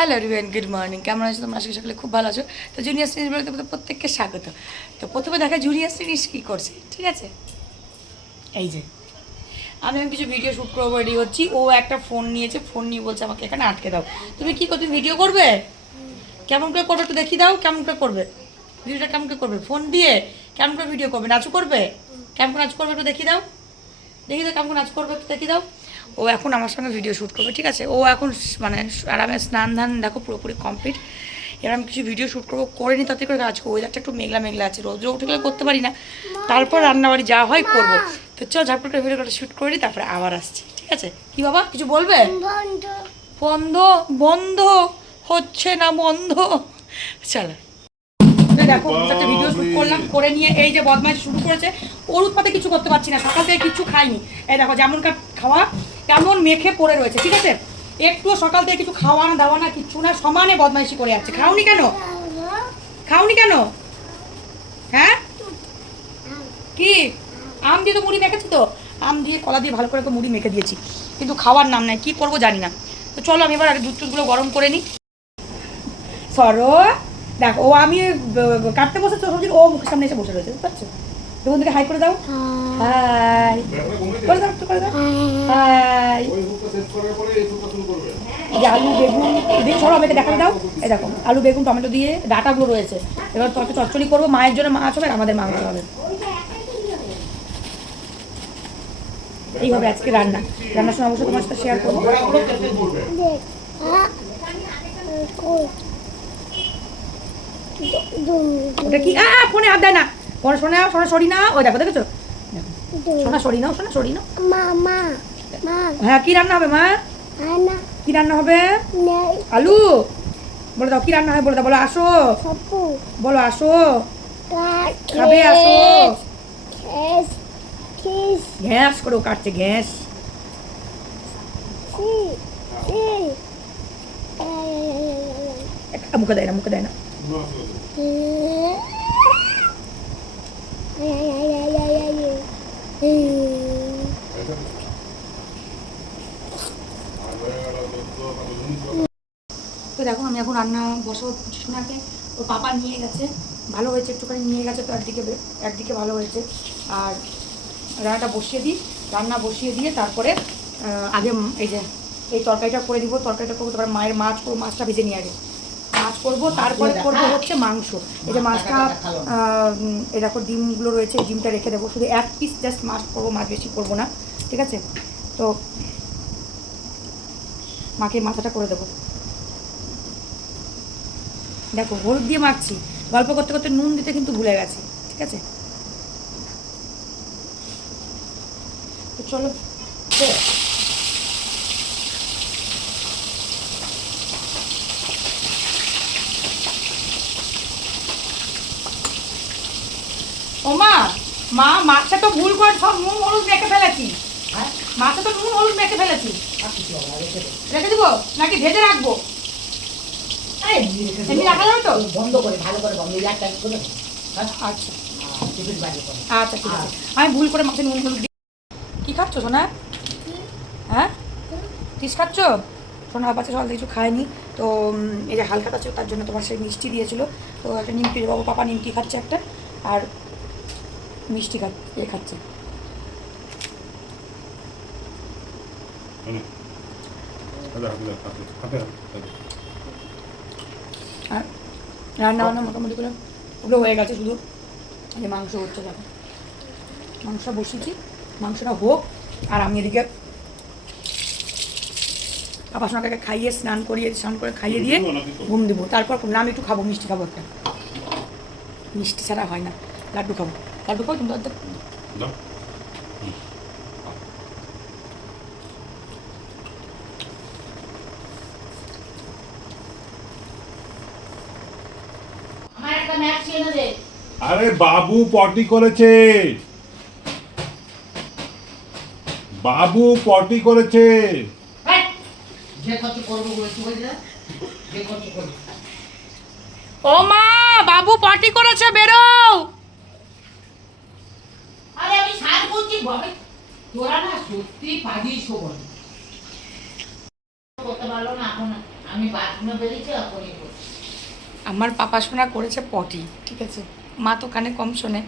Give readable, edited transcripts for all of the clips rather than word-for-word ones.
Hello everyone, good morning. কেমন আছো তোমরা? আজকে সকালে খুব ভালো আছো। তো জুনিয়র শ্রেণী বলতে প্রত্যেককে স্বাগত। তো প্রথমে দেখা জুনিয়র শ্রেণী কী করছে, ঠিক আছে? এই যে আমি কিছু ভিডিও শ্যুট করবো, রেডি হচ্ছি। ও একটা ফোন নিয়েছে, ফোন নিয়ে বলছে আমাকে এখানে আটকে দাও। তুমি কী করো? তুমি ভিডিও করবে? কেমন করে করবে একটু দেখিয়ে দাও। কেমন করে করবে ভিডিওটা? কেমন করে করবে? ফোন দিয়ে কেমন করে ভিডিও করবে? নাচু করবে? কেমন করে নাচ করবে একটু দেখিয়ে দাও। দেখি দাও কেমন করে নাচ করবে একটু দেখিয়ে দাও। ও এখন আমার সঙ্গে ভিডিও শ্যুট করবে, ঠিক আছে? ও এখন মানে আরামে স্নান ধান দেখো পুরোপুরি কমপ্লিট। এবার আমি কিছু ভিডিও শ্যুট করবো, করে নিই তাতে করে কাজ করবো। ওয়েদারটা একটু মেঘলা মেঘলা আছে, রোদ্র উঠে গেলে করতে পারি না। তারপর রান্নাবাড়ি যা হয় করবো। তো চল ঝাপট করে ভিডিওটা শ্যুট করে নিই, তারপরে আবার আসছি, ঠিক আছে? কি বাবা কিছু বলবে? বন্ধ বন্ধ হচ্ছে না, বন্ধ। চলো দেখো একটা ভিডিও শ্যুট করলাম, করে নিয়ে এই যে বদমাইশ শুরু করেছে। ওর উৎপাতে কিছু করতে পারছি না, সকাল থেকে কিছু খাইনি। এই দেখো যেমন খাওয়া কেমন মেখে পড়ে রয়েছে, ঠিক আছে? একটুও সকাল থেকে কিছু খাওয়া না দাওয়া না কিচ্ছু না, সমানে বদমাইশি করে যাচ্ছে। খাওনি কেন? খাওনি কেন? হ্যাঁ কি? আম দিয়ে তো মুড়ি মেখেছি, তো আম দিয়ে কলা দিয়ে ভালো করে তো মুড়ি মেখে দিয়েছি, কিন্তু খাওয়ার নাম নাই। কি করবো জানি না। তো চলো আমি এবার আগে দুধ টুধগুলো গরম করে নিই। সরো দেখো, ও আমি কাটতে বসেছে সবজি, ও মুখের সামনে এসে বসে রয়েছে, বুঝতে পারছো? তখন থেকে হাই করে দাও। হাই করে দাও, একটু করে দাও। হাই। এই যে আলু বেগুন দিয়ে সরো, আমাকে দেখাতে দাও। এই দেখো আলু বেগুন টমেটো দিয়ে ডাটাগুলো রয়েছে। এবার তোমাকে চচ্চড়ি করবো, মায়ের জন্য মাছ হবে আর আমাদের মাংস হবে। এইভাবে আজকে রান্নার সময় অবশ্যই তোমার সাথে শেয়ার করবো। ওটা কি? ফোনে হাত দেয় না। ফোনে শোনা শোনা সরি না। ওই দেখো দেখেছো? শোনা সরি নাও, শোনা সরি নাও। হ্যাঁ কি রান্না হবে মা? কি রান্না হবে? আলু বলে দাও। কি রান্না হবে বলে দাও। বলো আসো, বলো আসো, খাবে আসো। গ্যাস করে ও কাটছে, গ্যাস। মুখে দেয় না, মুখে দেয় না। তো দেখো আমি এখন রান্না বসাবো। সোনাকে ওর পাপা নিয়ে গেছে, ভালো হয়েছে একটুখানি নিয়ে গেছে, তো একদিকে ভালো হয়েছে। আর রান্নাটা বসিয়ে দিই, রান্না বসিয়ে দিয়ে তারপরে আগে এই যে এই তরকারিটা করে দিব। তরকারিটা করবো, তারপরে মায়ের মাছ করবো, মাছটা ভেজে নিয়ে আগে মাছ করবো, তারপরে করবো হচ্ছে মাংস। এই যে মাছটা এই দেখো ডিমগুলো রয়েছে, ডিমটা রেখে দেবো। শুধু এক পিস জাস্ট মাছ করবো, মাছ বেশি করবো না, ঠিক আছে? তো মাকে মাথাটা করে দেবো। দেখো হলুদ দিয়ে মাখছি, গল্প করতে করতে নুন দিতে কিন্তু ভুলে গেছি, ঠিক আছে? তো চলো ও মা, মাছটা তো ভুল করে সব নুন হলুদ মেখে ফেলেছি। মাছটা তো নুন হলুদ মেখে ফেলেছি। রেখে দিব নাকি ভেজে রাখবো? এমনি রাখা যাবে তো? বন্ধ করে ভালো করে বন্ধ করে। আচ্ছা আচ্ছা ঠিক আছে। আমি ভুল করে মাছের নুন হলুদ দিই। কী খাচ্ছ সোনা? হ্যাঁ ফিস খাচ্ছ? সোনা বাচ্চা সকাল থেকে কিছু খায়নি, তো এই যে হালকা আছে, তার জন্য তোমার সেই মিষ্টি দিয়েছিল। তো একটা নিমকি বাবু পাপা নিমকি খাচ্ছে একটা, আর মিষ্টি খাচ্ছে। আর রান্না বান্না মোটামুটি করে ওগুলো হয়ে গেছে, শুধু যে মাংস হচ্ছে। দেখো মাংসটা বসিয়েছি, মাংসটা হোক, আর আমি এদিকে পাপা সোনাকে খাইয়ে স্নান করে খাইয়ে দিয়ে ঘুম দেবো। তারপর না আমি একটু খাবো, মিষ্টি খাবো একটা। মিষ্টি ছাড়া হয় না। লাড্ডু খাবো তুমি অর্ধেক। আরে বাবু পটি করেছে, বাবু পটি করেছে। ও মা, বাবু পটি করেছে, বেরো। আরে আমি সার করছি বাবা, তোরা না সত্যি পাগিস করতে পারলো না। এখন আমি বাথরুমে বেরিয়েছি আর পরে করছি। আমার পাপা শোনা করেছে পটি, ঠিক আছে, মা তো কানে কম শোনে,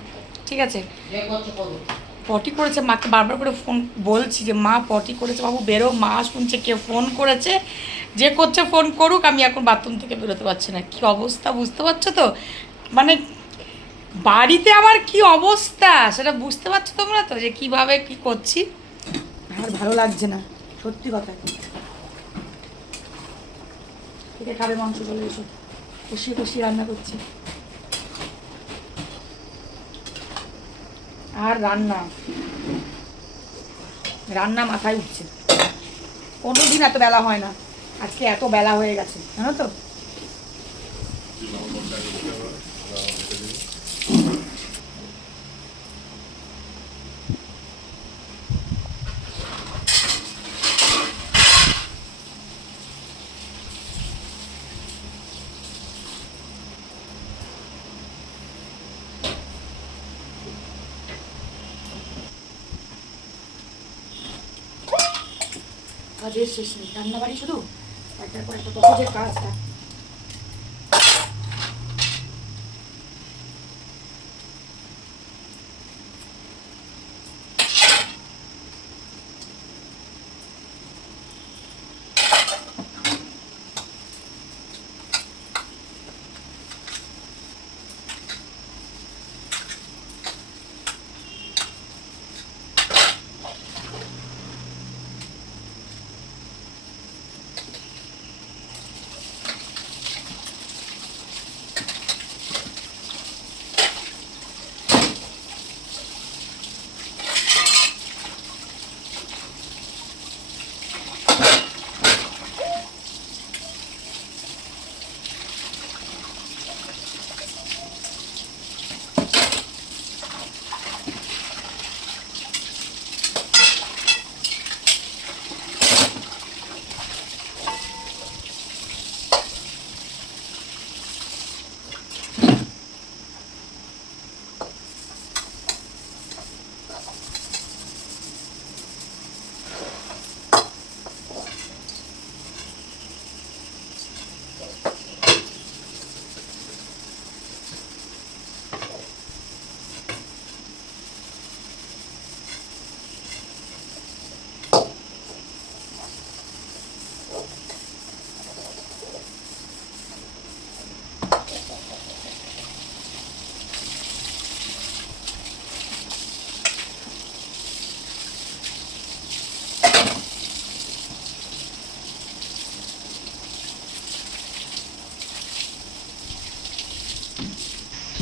ঠিক আছে, যে করছে করুন। পটি করেছে, মাকে বারবার করে ফোন বলছি যে মা পটি করেছে, বাবু বেরো, মা শুনছে কে ফোন করেছে, যে করছে ফোন করুক, আমি এখন বাথরুম থেকে বেরোতে পারছি না। কি অবস্থা বুঝতে পারছো তো, মানে বাড়িতে আমার কি অবস্থা সেটা বুঝতে পারছো তোমরা তো, যে কিভাবে কি করছি। আমার ভালো লাগছে না, সত্যি কথা। থেকে খাবে মাংস, চলে এসো, কষিয়ে কষিয়ে রান্না করছি। আর রান্না রান্না মাথায় উঠছে, কোনোদিন এত বেলা হয় না, আজকে এত বেলা হয়ে গেছে জানো তো। কাজের শেষ নেই, রান্নাবাড়ি শুধু একটার পর একটা কত যে কাজ থাকে।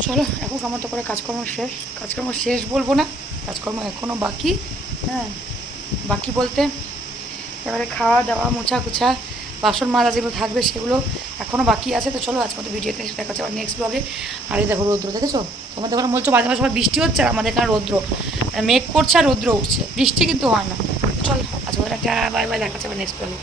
চলো এখন আমার তো করে কাজকর্ম শেষ বলবো না, কাজকর্ম এখনও বাকি। হ্যাঁ, বাকি বলতে এবারে খাওয়া দাওয়া মোছা কুছা বাসন মাজা যেগুলো থাকবে সেগুলো এখনও বাকি আছে। তো চলো আজকে মতো ভিডিওতে দেখা হচ্ছে আবার নেক্সট ব্লগে। আর এই দেখো রৌদ্র দেখেছো, তোমাদের ওখানে বলছো মাঝে মাঝে সময় বৃষ্টি হচ্ছে, আর আমাদের এখানে রৌদ্র, মেঘ করছে আর রৌদ্র উঠছে, বৃষ্টি কিন্তু হয় না। চলো আজকে একটা বাই বাই, দেখা হচ্ছে আবার নেক্সট ব্লগে।